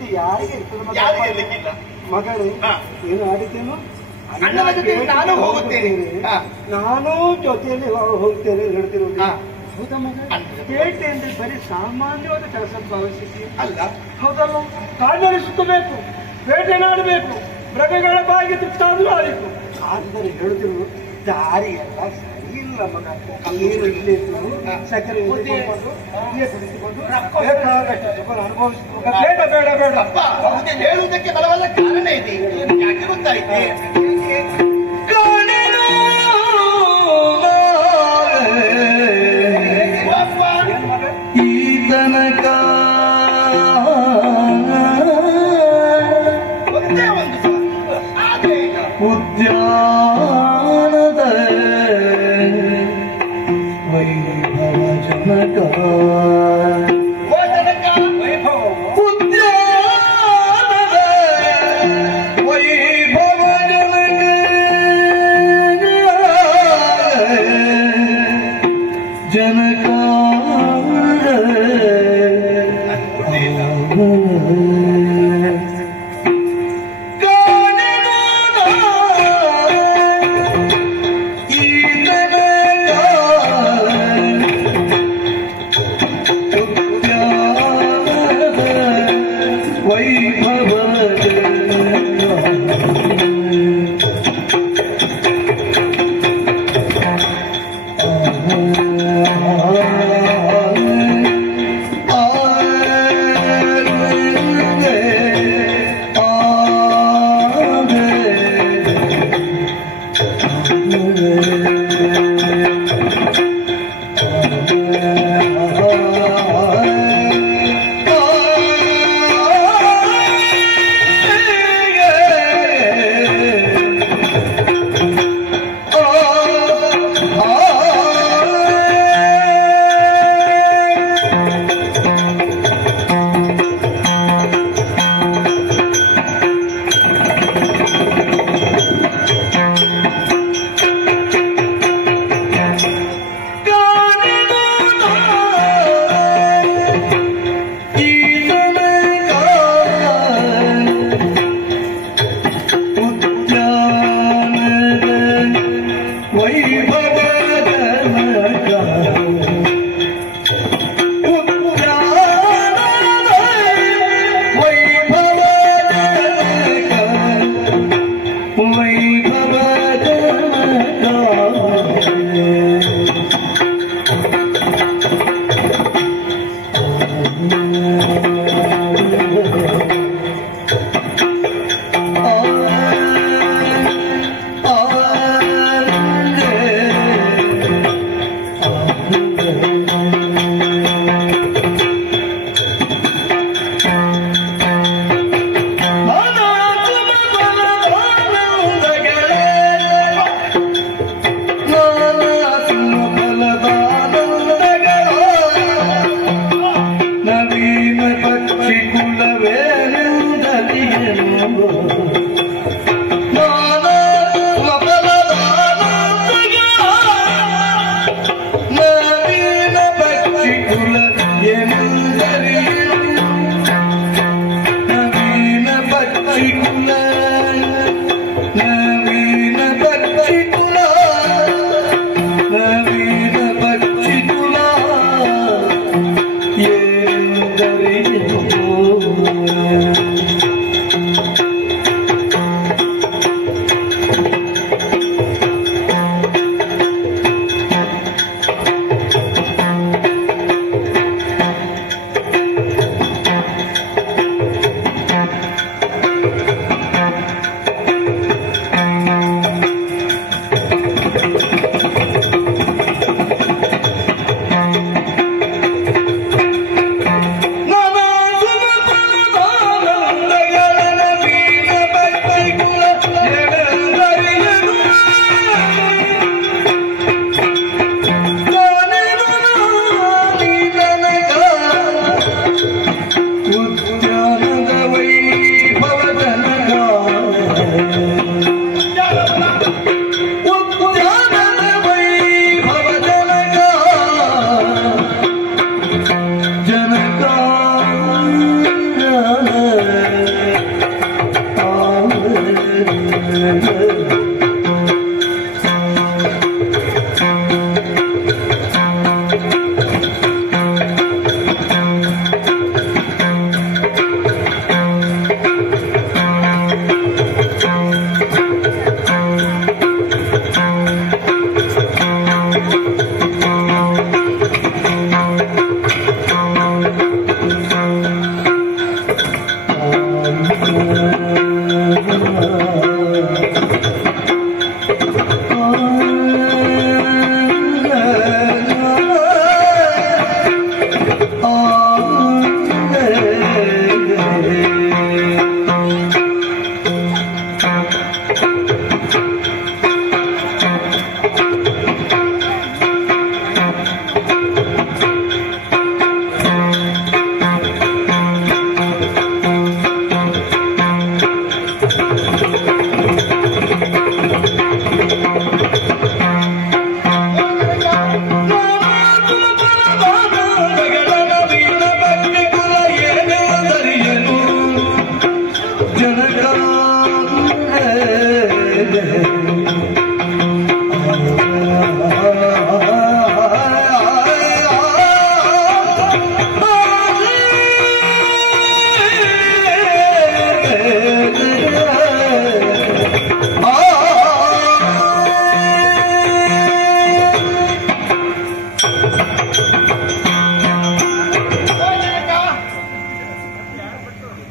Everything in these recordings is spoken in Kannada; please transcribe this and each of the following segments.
ಪ್ರೀತಿ ಯಾರಿಗೆ ಯಾರಿಗೆ ಇರ್ಲಿಕ್ಕಿಲ್ಲ. ಮಗಳೇ ಏನು ಆಡಿದ್ದೇನು ಅಣ್ಣನ ಜೊತೆ ನಾನು ಹೋಗುತ್ತೇನೆ, ನಾನು ಜೊತೆಯಲ್ಲಿ ಹೋಗ್ತೇನೆ ಹೇಳ್ತಿರೋದು. ಹೌದಾ ಮಗ? ಪೇಟೆ ಅಂದ್ರೆ ಬರೀ ಸಾಮಾನ್ಯವಾದ ಕೆಲಸ ಭಾವಿಸಿದ್ವಿ ಅಲ್ಲ. ಹೌದಲ್ಲ? ಕಾಡಿನಲ್ಲಿ ಸುತ್ತಬೇಕು, ಬೇಟೆ ನಾಡಬೇಕು, ಮೃಗಗಳ ಬಾಯಿಗೆ ತುತ್ತಾದ್ರೂ ಆಯಿತು. ಆದರೆ ಹೇಳುತ್ತಿರು ದಾರಿ ಎಲ್ಲ ಸರಿ ಇಲ್ಲ ಮಗ. ನೀರು ಇಲ್ಲೇ ಸಕ್ಕರೆ ಅನುಭವಿಸ್ಬೇಕು. ಬೇಡ ಬೇಡ ಬೇಡ ಅಪ್ಪ, ಅವನಿಗೆ ಹೇಳುವುದಕ್ಕೆ ಬಲವಲ್ಲ ಕಾರಣ ಇದೆ. ಯಾಕೆ ಗೊತ್ತಾಯ್ತೆ? ಈ ತನಕ ಒಂದೇ ಒಂದು ಉದ್ಯಾನದ ವೈಭವ ಜನಕ ಉದ್ಯಾನದ ವೈಭವ ಜನಕ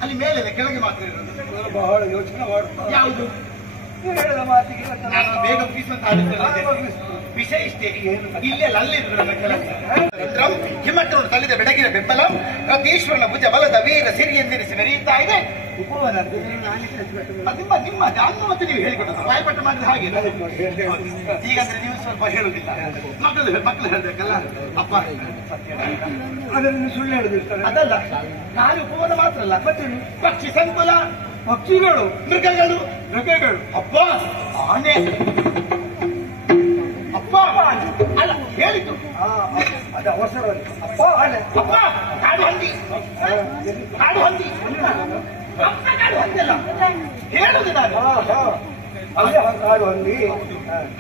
ಅಲ್ಲಿ ಮೇಲೆ ಕೆಳಗೆ ಮಾತ್ರ ಇರೋದು. ಬಹಳ ಯೋಚನೆ ಮಾಡ್ತಾರೆ. ಯಾವುದು ಹೇಳಿದ ಮಾತಿಗೆ ನಾನು ಬೇಗ ಮುಗಿಸುವಂತ ವಿಷಯ ಇಷ್ಟೇ. ಇಲ್ಲೆಲ್ಲ ಅಲ್ಲಿದ್ರು ನನ್ನ ಕೆಲಸ. ಹಿಮ್ಮಟ್ಟವನ್ನು ತಲ್ಲಿದ ಬೆಡಗಿನ ಬೆಂಬಲ ರತೀಶ್ವರನ ಭುಜ ಬಲದ ವೀರ ಸಿರಿ ಎಂದಿರಿಸಿ ಮೆರೆಯುತ್ತಾ ಇದೆ. ಉಪವನ ನಿಮ್ಮ ನಿಮ್ಮ ಜಾನು ಮತ್ತೆ ನೀವು ಹೇಳಿಕೊಟ್ಟು ಬಾಯಪಟ್ಟು ಮಾಡಿದ್ರೆ ಹಾಗೆ. ಈಗಂದ್ರೆ ನೀವು ಸ್ವಲ್ಪ ಹೇಳುದಿಲ್ಲ. ಮಕ್ಕಳು ಹೇಳ್ಬೇಕಲ್ಲ ಅಪ್ಪ ಅದನ್ನು ಸುಳ್ಳು ಹೇಳುದಿರ್ತಾರೆ. ಅದಲ್ಲ, ಖಾಲಿ ಉಪವನ ಮಾತ್ರ ಅಲ್ಲ, ಮತ್ತೆ ಪಕ್ಷಿ ಸಂಕುಲ, ಪಕ್ಷಿಗಳು, ಮೃಗಗಳು, ಅಪ್ಪ ಆನೆ, ಅಪ್ಪ ಅಲ್ಲ ಹೇಳಿದ್ದು ಅದು ಅವಸರ. ಅಪ್ಪ ಆನೆ, ಅಪ್ಪ ಕಾಡು ಹಂದಿ, ಕಾಡು ಹಂದಿ, ಅಪ್ಪ ಕಾಡು ಹಂದಿ ಅಲ್ಲ ಹೇಳುದು ನಾನು. ಅಲ್ಲೇ ಕಾಡು ಹಂದಿ.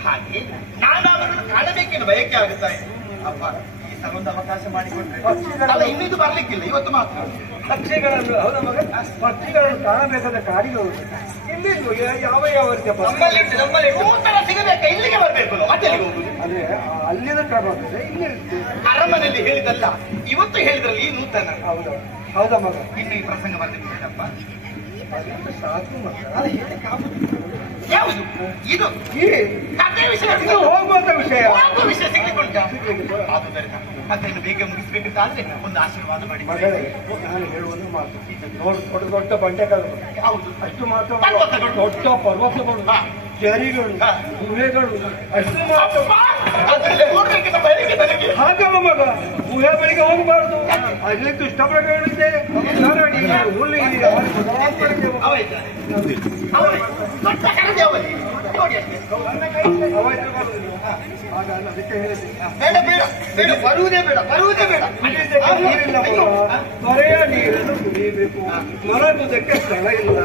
ಹಾಗೆ ನಾನು ಅವರನ್ನು ಕಾಣಬೇಕೆಂದು ಬಯಕೆ ಆಗುತ್ತಾ ಇದೆ. ಅಪ್ಪ ಈ ಸಲ ಒಂದು ಅವಕಾಶ ಮಾಡಿಕೊಟ್ರೆ ಅಲ್ಲ, ಇನ್ನಿದು ಬರ್ಲಿಕ್ಕಿಲ್ಲ, ಇವತ್ತು ಮಾತ್ರ. ಪಕ್ಷಿಗಳನ್ನು ಹೌದ ಮಗ, ಪಕ್ಷಿಗಳನ್ನು ಕಾಣಬೇಕಾದ ಕಾಡಿಗಳು ಇಲ್ಲಿ ಯಾವ ರೀತಿಯ ನಮ್ಮಲ್ಲಿ ನೂತನ ಸಿಗಬೇಕ, ಇಲ್ಲಿಗೆ ಬರಬೇಕು, ಮತ್ತೆ ಹೋಗುದು. ಅಂದ್ರೆ ಅಲ್ಲಿನ ಕಾಣೋದ್ರೆ ಇಲ್ಲಿ ಅರಮನೆಯಲ್ಲಿ ಹೇಳಿದಲ್ಲ, ಇವತ್ತು ಹೇಳಿದ್ರಲ್ಲಿ ಈ ನೂತನ. ಹೌದಾ ಹೌದಾ ಮಗ, ಇನ್ನು ಈ ಪ್ರಸಂಗ ಬರ್ಲಿಕ್ಕೆ ಹೇಳಪ್ಪ. ಸಾಕು ಮಗ. ಯಾವುದು ಇದು? ಈ ಕಥೆ ವಿಷಯ, ಹೋಗುವಂತ ವಿಷಯ, ಹೋಗುವ ವಿಷಯ ಸಿಗ್ಲಿಕ್ಕುಂಟ. ಆದುದರಿಂದ ಅದನ್ನು ಬೇಗ ಮುಗಿಸ್ಬೇಕಂತಾದ್ರೆ ಒಂದು ಆಶೀರ್ವಾದ ಮಾಡಿ. ಮಗಳೇ, ನಾನು ಹೇಳುವಂತ ಮಾತು ನೋಡು, ದೊಡ್ಡ ದೊಡ್ಡ ಬಂಡೆಗಳು, ಹೌದು, ಅಷ್ಟು ಮಾತ್ರ ಪರ್ವತಗಳು, ದೊಡ್ಡ ಪರ್ವತಗಳು, ಕೆರೆಗಳು, ಗುಹೆಗಳು, ಅಷ್ಟು ಮಾತ್ರ. ಹಾಗವ ಮಗ, ಗುಹೆ ಬಳಿಗೆ ಹೋಗಬಾರದು, ಅಲ್ಲಿ ದುಷ್ಟ ಮೃಗಗಳಿದೆ, ಹುಲ್ಲು ಇದೆ. ಅದಕ್ಕೆ ಹೇಳಿದೆ ಬೇಡ ಬೇಡ ಬೇಡ, ಬರುವುದೇ ಬೇಡ, ಬರುವುದೇ ಬೇಡ. ನೀರಿಲ್ಲ ಮಗ, ತೊರೆಯ ನೀರನ್ನು ಕುಡಿಯಬೇಕು, ಮಲಗುವುದಕ್ಕೆ ಸ್ಥಳ ಇಲ್ಲ.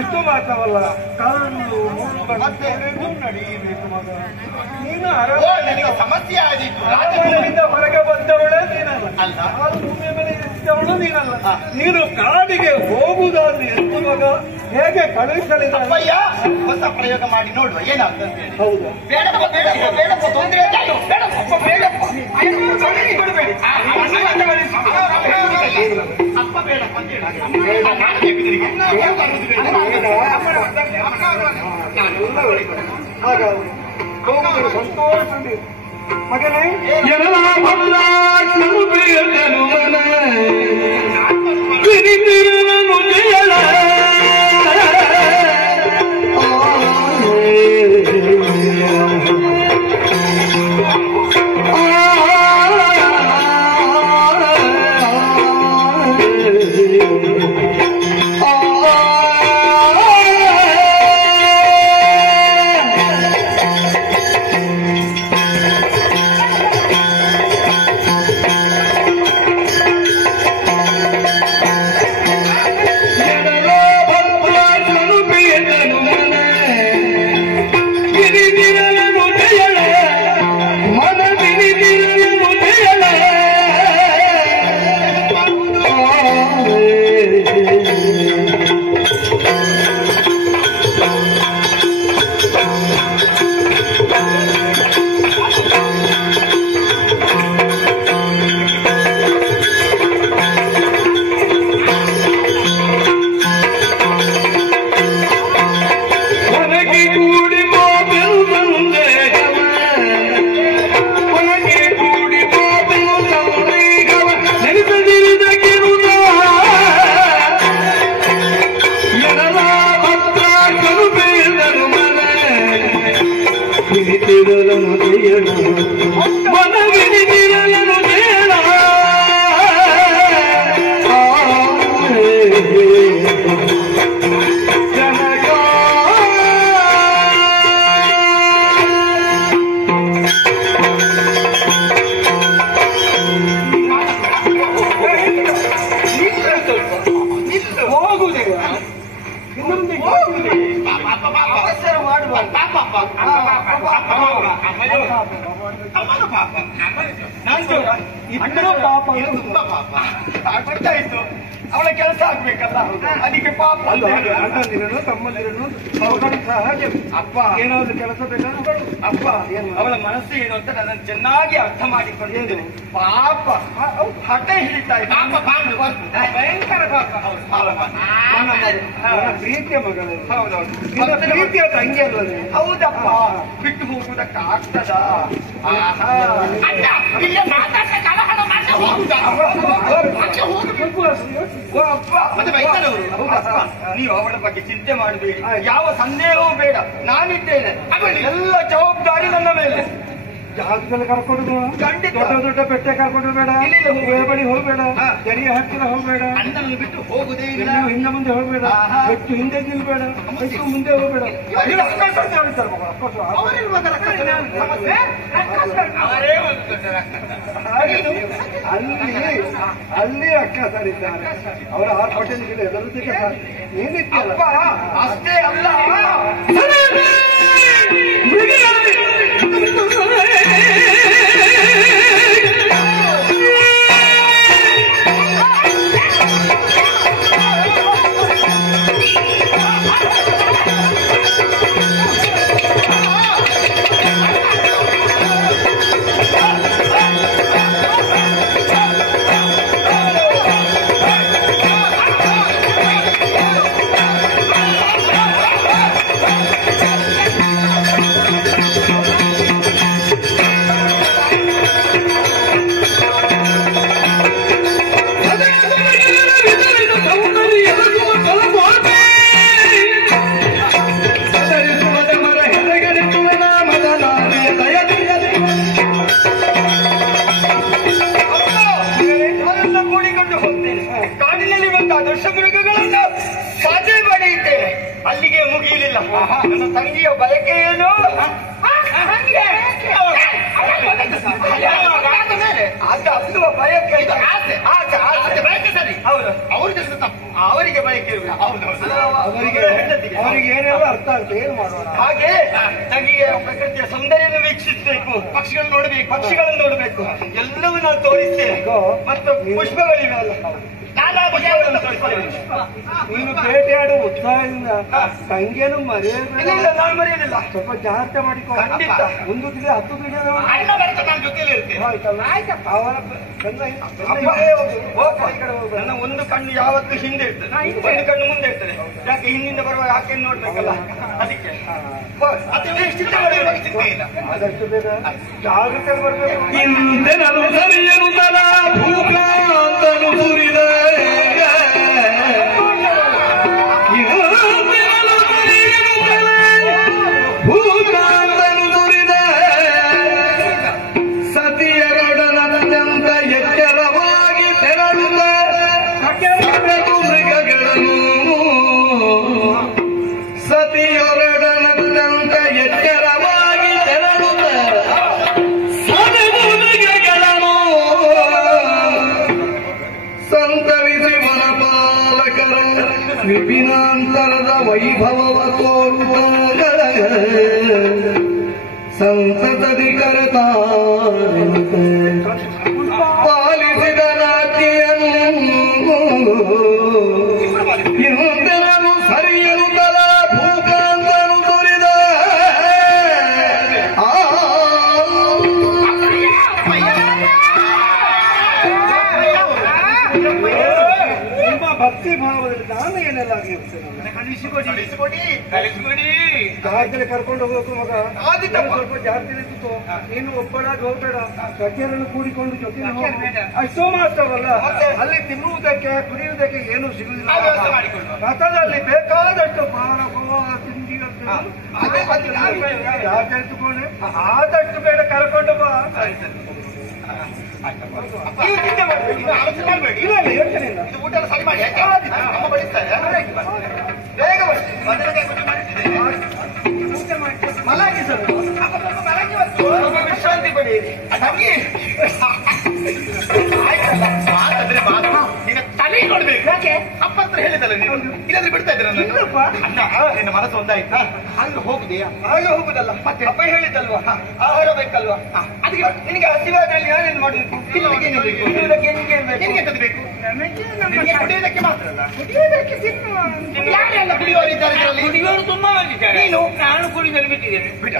ಅಷ್ಟು ಮಾತ್ರವಲ್ಲ, ಕಲ್ಲು ಮುಳ್ಳುಗಳು ನಡೆಯಬೇಕು ಮಗ. ನೀನು ನನಗೆ ಸಮಸ್ಯೆ ಆದೀತು. ಅರಮನೆಯಿಂದ ಹೊರಗೆ ಬಂದವಳೇ ನೀನಲ್ಲ, ಅಲ್ಲ, ಭೂಮಿಯ ಮೇಲೆ ಇದ್ದವಳು ನೀನಲ್ಲ. ನೀನು ಕಾಡಿಗೆ ಹೋಗುವುದಾದ್ರೆ ಎಷ್ಟು ಮಗ, ಹೇಗೆ ಕಳುಹಿಸಲಿಲ್ಲ? ಅಪ್ಪಯ್ಯ, ಹೊಸ ಪ್ರಯೋಗ ಮಾಡಿ ನೋಡುವ ಏನಾಗ್ತದೆ. ಹೌದು, ಬೇಡಪ್ಪ ಬೇಡಪ್ಪ ಬೇಡಪ್ಪ, ತೊಂದರೆ ಬೇಡಪ್ಪ ಬೇಡಪ್ಪ, ಕೊಡಬೇಡಿ ಅಪ್ಪ, ಬೇಡಪ್ಪ ಅಂತ ಹಾಗಾದ್ರೆ ಸಂತೋಷ ಮಗನೇ. ಇಬ್ಬರು ಪಾಪ, ತುಂಬಾ ಪಾಪ. ಬರ್ತಾ ಇತ್ತು ಅವಳ ಕೆಲಸ ಆಗ್ಬೇಕಲ್ಲ, ಅದಕ್ಕೆ ಪಾಪ ಅಣ್ಣಂದಿರನು ತಮ್ಮಂದಿರನು ಮಗಳು ಸಹ ಹಾಗೆ. ಅಪ್ಪ ಏನಾದ್ರು ಕೆಲಸ ಬೇಕಾ ಅಪ್ಪ ಅವಳ ಮನಸ್ಸು ಏನು ಅಂತ ನಾನು ಚೆನ್ನಾಗಿ ಅರ್ಥ ಮಾಡಿಕೊಂಡಿದ್ದೇನೆ. ಪಾಪ ಹಠ ಹಿಡಿತಾ ಇದೆ, ಭಯಂಕರ ಪಾಪ. ಪ್ರೀತಿಯ ಮಗಳು, ಹೌದೌದು, ಪ್ರೀತಿಯ ತಂಗಿ ಅಲ್ಲದೆ. ಹೌದಪ್ಪ, ಬಿಟ್ಟು ಹೋಗುವುದಕ್ಕಾಗ್ತದ? ನೀವು ಅವಳ ಬಗ್ಗೆ ಚಿಂತೆ ಮಾಡಬೇಡಿ, ಯಾವ ಸಂದೇಹವೂ ಬೇಡ, ನಾನಿದ್ದೇನೆ. ಎಲ್ಲ ಜವಾಬ್ದಾರಿ ನನ್ನ ಮೇಲೆ. ಜಾಗದಲ್ಲಿ ಕರ್ಕೊಂಡು ಖಂಡಿತ. ದೊಡ್ಡ ದೊಡ್ಡ ಬೆಟ್ಟ ಕರ್ಕೊಂಡು ಬೇಡ, ಬಳಿ ಹೋಗ್ಬೇಡ, ದರಿಯ ಹತ್ತಿರ ಹೋಗ್ಬೇಡ, ಅಣ್ಣನನ್ನು ಬಿಟ್ಟು ಹೋಗುದೇ ಇಲ್ಲ. ಹಿಂದೆ ಮುಂದೆ ಹೋಗ್ಬೇಡ, ಹೆಚ್ಚು ಹಿಂದೆ ನಿಲ್ಬೇಡ, ಹೆಚ್ಚು ಮುಂದೆ ಹೋಗ್ಬೇಡ. ಅಲ್ಲಿ ಅಕ್ಕ ಸರಿದ್ದಾರೆ, ಅವರ ಹಾಸ್ಪಿಟಲ್ಗೆ ಎದುರುದಿಗೆ ಏನಿತ್ತಲ್ಲ. ಅಷ್ಟೇ ಅಲ್ಲ, ಅಲ್ಲಿಗೆ ಮುಗಿಯಲಿಲ್ಲ. ನನ್ನ ತಂಗಿಯ ಬಯಕೆ ಏನು? ಅದು ಬಯಕೆ ಹೌದು, ಅವರಿಗೆ ಬಯಕೆ ಇರುವುದು. ಅವರಿಗೆ ಏನೆಲ್ಲ ಅರ್ಥ ಆಗುತ್ತೆ, ಏನು ಮಾಡೋಣ. ಹಾಗೆ ತಂಗಿಗೆ ಪ್ರಕೃತಿಯ ಸೌಂದರ್ಯವನ್ನು ವೀಕ್ಷಿಸಬೇಕು, ಪಕ್ಷಿಗಳನ್ನು ನೋಡಬೇಕು, ಎಲ್ಲವೂ ನಾವು ತೋರಿಸ್ತೇವೆ. ಮತ್ತು ಪುಷ್ಪಗಳಿವೆ ಅಲ್ಲ, ನೀನು ಬೇಟೆಯಾಡುವ ಉತ್ಸಾಹದಿಂದ ತಂಗಿಯನ್ನು ಮರೆಯಬೇಡ. ನಾನು ಮರೆಯೋದಿಲ್ಲ, ಸ್ವಲ್ಪ ಜಾಗ್ರತೆ ಮಾಡಿಕೊ. ಖಂಡಿತ. 1 ತಿಳಿ 10 ತಿಳಿ ನನ್ನ ಜೊತೆಯಲ್ಲಿ ಇರ್ತೇನೆ. ಅವರ ನನ್ನ ಒಂದು ಕಣ್ಣು ಯಾವತ್ತೂ ಹಿಂದೆ ಇರ್ತದೆ, ಒಂದು ಕಣ್ಣು ಮುಂದೆ ಇರ್ತದೆ. ಯಾಕೆ ಹಿಂದಿಂದ ಬರುವಾಗ ಆಕೆಯನ್ನು ನೋಡ್ಬೇಕಲ್ಲ, ಅದಕ್ಕೆ ಆದಷ್ಟು ಬೇಗ ಜಾಗ್ರತೆ ಬರಬೇಕು. ವಿಪಿನಾಂತರದ ವೈಭವವ ತೋರುತ್ತ ಸಂತತದಿ ಕರೆತಾರಂತೆ ಪಾಲಿಸಿದ ನಾಟ್ಯನು ಇಂದನು ಸರಿಯನು ತಲ ಭೂಕಾಂತನು ತುರಿದ ಭಕ್ತಿ ಭಾವದಲ್ಲಿ ನಾನು ಏನೆಲ್ಲ ಕಳಿಸಿಕೊಡಿ. ಜಾಗದಲ್ಲಿ ಕರ್ಕೊಂಡು ಹೋಗ್ಬೇಕು ಮಗ. ಸ್ವಲ್ಪ ಜಾಸ್ತಿ ನಿಂತು ನೀನು ಒಬ್ಬಳಾಗಿ ಹೋಗ್ಬೇಡ, ಸಖಿಯರನ್ನು ಕೂಡಿಕೊಂಡು ಜೊತೆ ಅಷ್ಟೋ ಮಾತ್ರವಲ್ಲ, ಅಲ್ಲಿ ತಿನ್ನುವುದಕ್ಕೆ ಕುಡಿಯುವುದಕ್ಕೆ ಏನು ಸಿಗುವುದಿಲ್ಲ. ರಥದಲ್ಲಿ ಬೇಕಾದಷ್ಟು ಪಾನ ತಿಂಡಿ ಜಾಗರಿಸಿಕೊಂಡೆ ಆದಷ್ಟು ಬೇಡ ಕರ್ಕೊಂಡು ಬಾ. ಯೋಚನೆ ಇಲ್ಲ. ಊಟ ಸರಿ ಮಾಡಿ, ಅಮ್ಮ ಬಡಿಸ್ತಾರೆ. ಬೇಗ ಮಲಗಿ ಸ್ವಲ್ಪ ವಿಶ್ರಾಂತಿ ಪಡೆಯಿರಿ. ತಂಗಿ ಆಯ್ತಲ್ಲ, ಮಾತಾದ್ರೆ ಮಾತು, ಈಗ ತಲೆ ಕೊಡ್ಬೇಕು. ಯಾಕೆ ಅಪ್ಪ ಹತ್ರ ಹೇಳಿದಲ್ಲ ನೀನು ಇಲ್ಲಾಂದ್ರೆ ಬಿಡ್ತಾ ಇದ್ರ ಇಲ್ಲಪ್ಪ. ಅಣ್ಣ ನಿನ್ನ ಮನಸ್ಸು ಒಂದಾಯ್ತಾ ಹಾಗೆ ಹೋಗುದೆಯಾ ಹಾಗೆ ಹೋಗುದಲ್ಲ ಮತ್ತೆ ಅಪ್ಪ ಹೇಳಿದ್ದಲ್ವಾ ಆಹಾರ ಬೇಕಲ್ವಾ ಅದಕ್ಕೆ ನಿನಗೆ ಹಸಿವಾದ್ರಲ್ಲಿ ನಾನೇನ್ ಮಾಡಬೇಕು ತಿನ್ನುವುದಕ್ಕೆ ನಿನಗೆ ಎಂತದ್ದು ಬೇಕು ನಮಗೆ ನಿನಗೆ ಕುಡಿಯುವುದಕ್ಕೆ ಮಾತ್ರ ಅಲ್ಲ ಕುಡಿಯುವುದಕ್ಕೆ ತಿನ್ನುವ ಯಾರೆಲ್ಲ ಕುಡಿಯುವವರಿದ್ದಾರೆ ಇದರಲ್ಲಿ? ಕುಡಿಯೋರು ತುಂಬಾ ಬಂದಿದ್ದಾರೆ. ನೀನು? ನಾನು ಕುಡಿದಲ್ಲಿ ಬಿಟ್ಟಿದ್ದೇನೆ. ಬಿಡ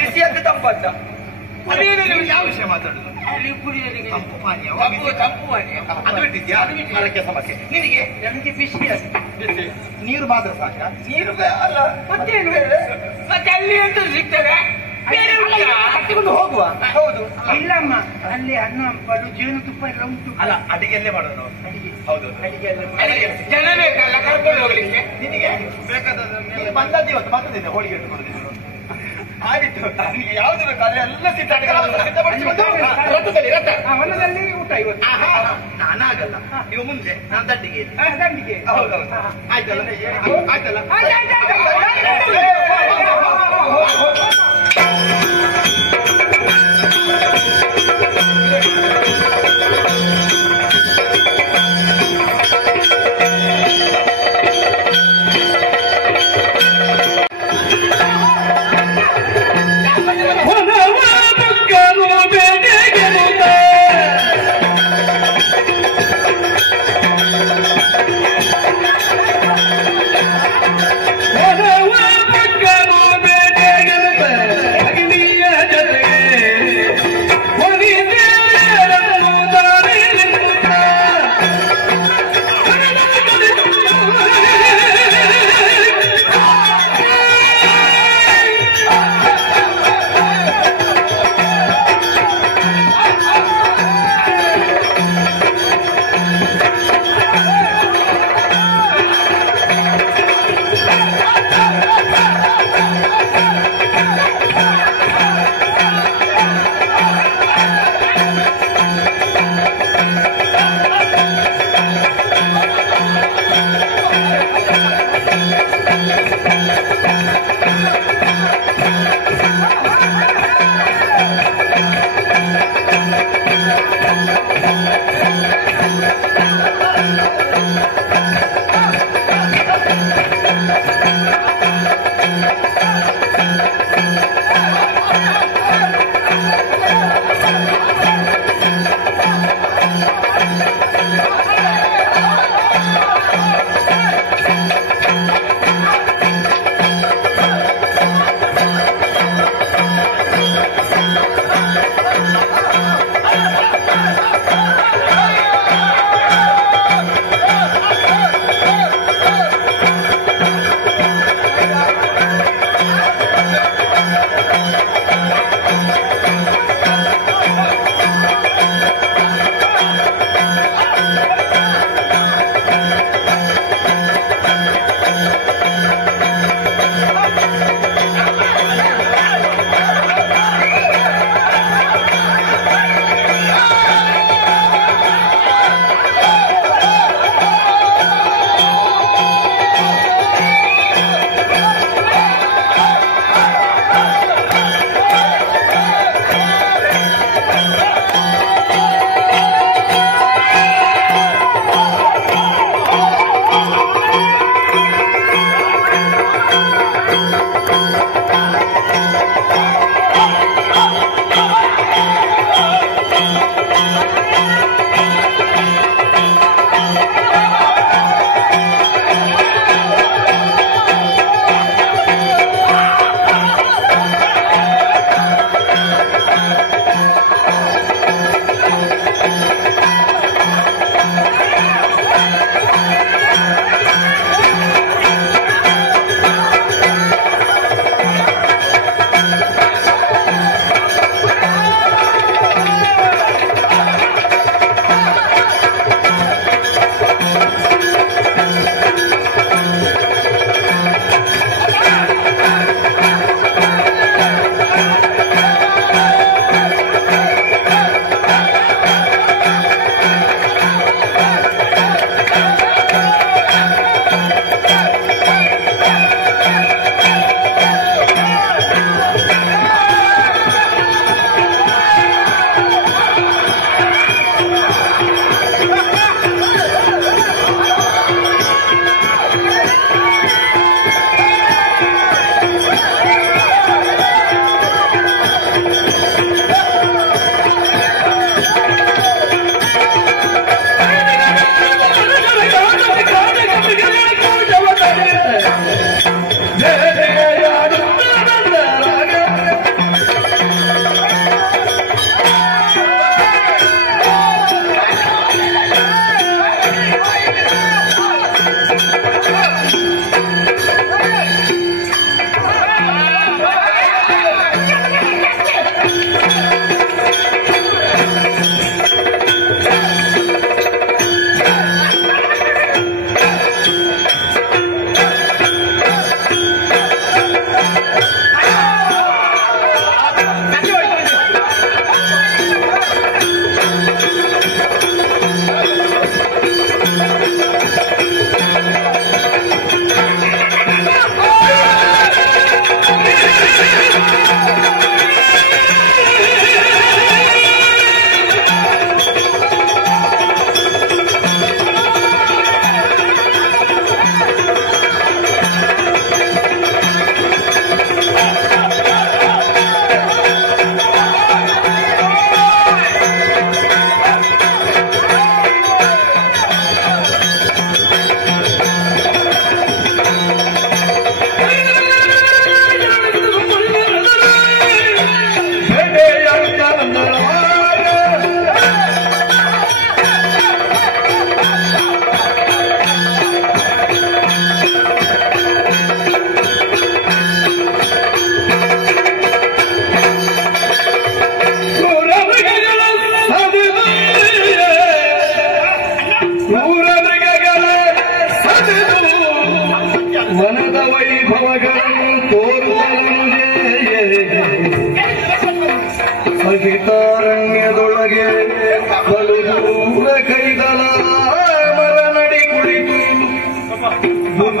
ಬಿಸಿಯಾದ ತಂಪತ್ತ ಕುಡಿಯುವುದಕ್ಕೆ ಯಾವ ವಿಷಯ ಮಾತಾಡುದು ಅಲ್ಲಿ ಕುಡಿಯೋದಕ್ಕೆ ತಂಪು ಪಾನೀಯ ತಂಪು ಪಾನೀಯ. ಅದು ಬಿಟ್ಟಿದ್ಯಾ ಅದಕ್ಕೆ ಸಮಸ್ಯೆ ನಿನಗೆ ನನಗೆ ಬಿಸಿ ಅಷ್ಟೇ. ಬಿಸಿ. ನೀರು ಮಾತ್ರ ಸಾಕ ನೀರು ಅಲ್ಲ ಮತ್ತೇನು ಮತ್ತೆ ಅಲ್ಲಿ ಎಂತ ಸಿಗ್ತದೆ ಬೇರೆ ಉಂಟಾ? ಕಟ್ಟಿಕೊಂಡು ಹೋಗುವ ಹೌದು ಇಲ್ಲಮ್ಮ ಅಲ್ಲಿ ಅನ್ನ ಹಂಪಲು ಜೇನುತುಪ್ಪ ಎಲ್ಲ ಉಂಟು ಅಲ್ಲ ಅಡಿಗೆಲ್ಲೇ ಮಾಡೋದು ನಾವು. ಹೌದು ಅಲ್ಲಿ ಜನ ಬೇಕಲ್ಲ ಕರ್ಕೊಂಡು ಹೋಗ್ಲಿಕ್ಕೆ. ನಿನಗೆ ಬೇಕಾದದ್ದು ಬಂದದ್ದು ಇವತ್ತು ಮಾತಾಡಿದ್ದೆ ಹೋಳಿಗೆ ಇಟ್ಕೊಳ್ಳೋದು ಆದಿತ್ತು ನನಗೆ ಯಾವ್ದು ಬೇಕು ಅದೆಲ್ಲ ಸಿದ್ಧಪಡಿಸಿಕೊಂಡು ರಥದಲ್ಲಿ ರಥ ಹೊಲದಲ್ಲಿ ಊಟ ಇವತ್ತು ನಾನಾಗಲ್ಲ ನೀವು ಮುಂದೆ ನಾನು ದಂಡಿಗೆ ದಂಡಿಗೆ ಹೌದೌದು ಆಯ್ತಲ್ಲ ಆಯ್ತಲ್ಲ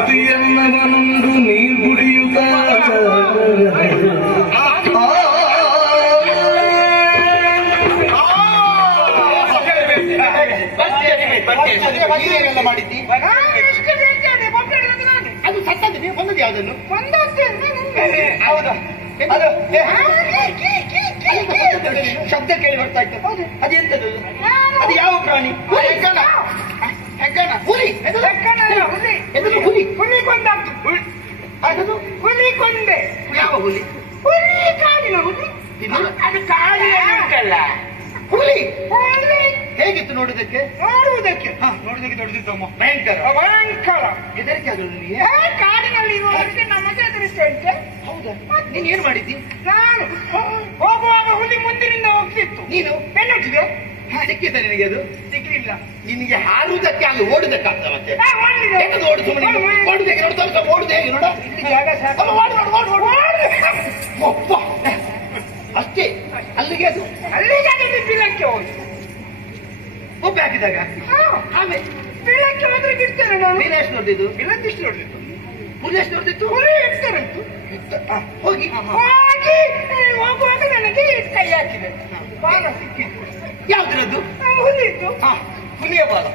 ಭಕ್ತಿಯನ್ನವನುಂಡು ನೀರು ಕುಡಿಯುತ್ತ ಮಾಡಿದ್ದಿ ಅದು ಸತ್ತದ್ದು ನೀವು ಬಂದದ್ದು ಯಾವುದನ್ನು ಹೌದಾ ಶಬ್ದ ಕೇಳಿ ಬರ್ತಾ ಇತ್ತು ಅದೆಂತದ್ದು ಅದು ಯಾವ ಪ್ರಾಣಿ ಹೆಗ್ಗಣ ಹುಲಿ ಹುಲಿ ಹುಲಿ ಕೊಂದಾಗ್ತು ಹುಲಿ ಕೊಂದೆ ಯಾವ ಹುಲಿ ಹುಲಿ ಕಾಡಿನ ಹುಲಿ ಅದು ಕಾಡಿನಲ್ಲಿ ಉಂಟಲ್ಲ ಹುಲಿ ಹೇಗಿತ್ತು ನೋಡುವುದಕ್ಕೆ ನೋಡುವುದಿದ್ದಮ್ಮ ಭಯಂಕರ ಹೆದರಿಕೆ ಆಗೋದು ಕಾಡಿನಲ್ಲಿ ಇರುವವರಿಗೆ ನಮಗೆ ಹೆದರಿಕೆ ಉಂಟೆ ಹೌದಾ ನೀನ್ ಏನ್ ಮಾಡಿದ್ದಿ ನಾನು ಹೋಗುವಾಗ ಹುಲಿ ಮುಂದಿನಿಂದ ಹೋಗ್ತಿತ್ತು ನೀನು ಬೆನ್ನಟ್ಟಿದೆ ಸಿಕ್ಕಿದ್ದ ನಿನಗೆ ಅದು ಸಿಗ್ಲಿಲ್ಲ ನಿನಗೆ ಹಾರುವುದಕ್ಕೆ ಅಲ್ಲಿ ಓಡುದಕ್ಕಾಗ್ತ ಮತ್ತೆ ಓಡು ಸುಮ್ಮನೆ ಓಡುದಕ್ಕೆ ನೋಡು ಸ್ವಲ್ಪ ಓಡುದು ಹೇಗೆ ನೋಡ ಅಷ್ಟೇ ಅಲ್ಲಿಗೆ ಅದು ಅಲ್ಲಿಗೆ ಬೀಳಕ್ಕೆ ಹೋಗಿ ಒಬ್ಬ ಹಾಕಿದಾಗ ಆಮೇಲೆ ಬೀಳಕ್ಕೆ ಹೋದ್ರೆ ಬಿಡ್ತೇನೆ ನಾನು ನೀನು ಎಷ್ಟು ನೋಡ್ತಿದ್ದು ಬಿಳಂದಿಷ್ಟು ನೋಡ್ತಿತ್ತು ಹುಲಿ ಎಷ್ಟು ನೋಡ್ತಿತ್ತು ಹುಲಿ ಇರ್ತಾರಂತು ಹೋಗಿ ಹೋಗಿ ಹೋಗುವಾಗ ನನಗೆ ಕೈ ಹಾಕಿದೆ ಬಾಲ ಸಿಕ್ಕಿತ್ತು ಯಾವ್ದ್ರದ್ದು ಹುಲಿ ಇತ್ತು ಹುಲಿಯ ಬಾಲ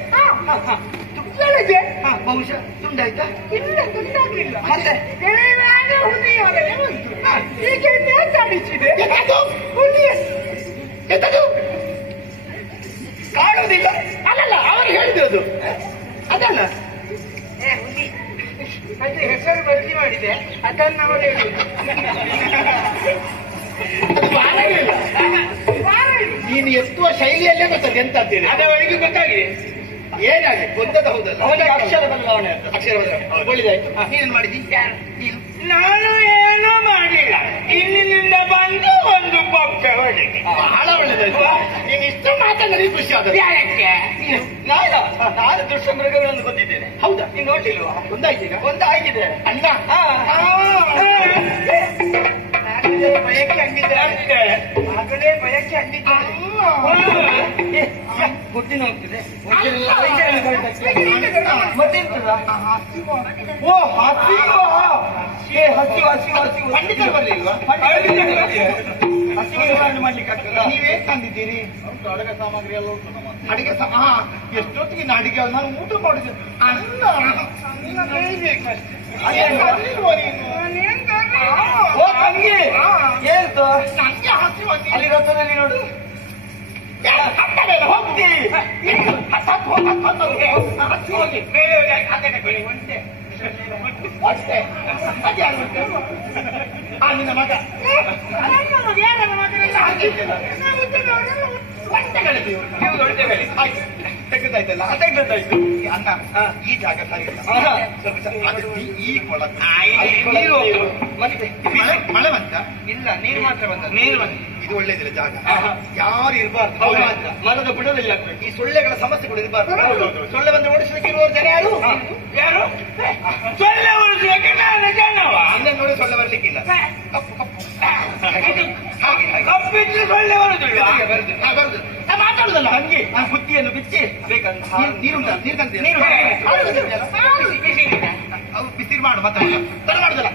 ಬೆಳಗ್ಗೆ ಬಹುಶಃ ತುಂಡಾಯ್ತಾ ಇಲ್ಲ ತುಂಡಾಗ್ಲಿಲ್ಲ ಮತ್ತೆ ಬೆಳೆಯುವಾಗ ಹುಲಿ ಹೊರಗೆ ಬಂತು ಈಗ ನೇತಾಡಿಸಿದೆ ಹುಲಿ ಎತ್ತದು ಕಾಣುವುದಿಲ್ಲ ಅಲ್ಲಲ್ಲ ಅವರು ಹೇಳಿದ್ರು ಅದಲ್ಲ ಹುಲಿ ಮತ್ತೆ ಹೆಸರು ಬದಲಿ ಮಾಡಿದೆ ಅದನ್ನ ಅವರು ಹೇಳುದು ನೀನು ಎತ್ತುವ ಶೈಲಿಯಲ್ಲೇ ಗೊತ್ತದು ಎಂತ ಅಂತೇಳಿ ಅದೇ ಅವಳಿಗೆ ಗೊತ್ತಾಗಿದೆ ಏನಾಗಿದೆ ಗೊಂದದ ಹೌದಲ್ಲ ಅವನಿಗೆ ಅಕ್ಷರ ಬದಲಾವಣೆ ಅಂತ ಅಕ್ಷರ ಬದಲಾವಣೆ ಒಳ್ಳೆದಾಯ್ತು ನೀನೇನು ಮಾಡಿದ್ದಿ ನೀನು ನಾನು ಏನೂ ಮಾಡಿಲ್ಲ ಇಲ್ಲಿನಿಂದ ಬಂದು ಒಂದು ಪಪ್ಪೆ ಹೊಡೆಗೆ ಬಹಳ ಒಳ್ಳೆದಾಯ್ತು ನೀನು ಇಷ್ಟು ಮಾತನಾಡಿ ಖುಷಿ ಆಗುತ್ತೆ ಯಾಕೆ ನಾನು ದುಷ್ಟ ಮೃಗಗಳನ್ನು ಬಂದಿದ್ದೇನೆ ಹೌದಾ ನೀನು ನೋಡ್ಲಿಲ್ವಾ ಒಂದಾಯ್ತು ಈಗ ಒಂದಾಗಿದೆ ಅಣ್ಣ ಬಯಕೆ ಹಂಗಿದ್ದೆ ಆಗಲೇ ಬಯಕೆ ಹಂಗಿದ್ದೆ ಗೊತ್ತಿನ ಹೋಗ್ತದೆ ಮತ್ತೆಂತದ ಓ ಹಸಿವು ಹಸಿವು ಖಂಡಿತ ಬರ್ಲಿಲ್ವಾ ಹಸಿವು ನಿವಾರಣೆ ಮಾಡ್ಲಿಕ್ಕೆ ಆಗ್ತದ ನೀವೇನ್ ತಂದಿದ್ದೀರಿ ಅಡುಗೆ ಸಾಮಗ್ರಿ ಎಲ್ಲ ಉಂಟು ಅಡಿಗೆ ಎಷ್ಟೊತ್ತಿಗೆ ಇನ್ನು ಅಡಿಗೆ ನಾನು ಊಟ ಮಾಡಿದ್ದೆ ಅನ್ನ ಬೇಯ್ಬೇಕಷ್ಟೇ ಓ ತಂಗಿ ಹೇಳ್ತು ನಂಗೆ ಹಸಿವು ಅಲ್ಲಿ ರಥದಲ್ಲಿ ನೋಡು ಹೋಗ್ತಿ ಹೋಗಿ ಬೇರೆ ಒಂಟೆ ನಿನ್ನ ಮಗ ತೆಗೆದಾಯ್ತಲ್ಲ ತೆಗೆದಾಯ್ತು ಅನ್ನ ಈ ಜಾಗ ಸರಿ ಈ ಕೊಳ ಮತ್ತೆ ಮಳೆ ಬಂತ ಇಲ್ಲ ನೀರು ಮಾತ್ರ ಬಂದ ನೀರು ಬಂದ ಇದು ಒಳ್ಳೇದಿಲ್ಲ ಜಾಗ ಯಾರು ಇರಬಾರ್ದು ಮರದ ಬುಡದಲ್ಲಿ ಹಾಕ್ಬೇಕು ಈ ಸೊಳ್ಳೆಗಳ ಸಮಸ್ಯೆಗಳು ಇರಬಾರ್ದು ಸೊಳ್ಳೆ ಬಂದ್ರೆ ಓಡಿಸಲಿಕ್ಕೆ ಇರುವವರು ಜನ ಯಾರು ಯಾರು ಸೊಳ್ಳೆ ಓಡಿಸಲಿಕ್ಕೆ ನಾನು ಜನವ ಅನ್ನ ನೋಡಿ ಸೊಳ್ಳೆ ಬರ್ಲಿಕ್ಕಿಲ್ಲ ಕಪ್ಪು ಕಪ್ಪು ಕಪ್ಪಿದ್ರೆ ಸೊಳ್ಳೆ ಬರುದಿಲ್ಲ ಬರುದು ಮಾತಾಡುದಲ್ಲ ಹಂಗೆ ಬುದ್ಧಿಯನ್ನು ಬಿಚ್ಚಿ ಬೇಕಂತ ನೀರುಂಟ ನೀರು ಬಿಸಿರು ಮಾಡು ಮಾತಾಡ ಮಾಡುದಲ್ಲ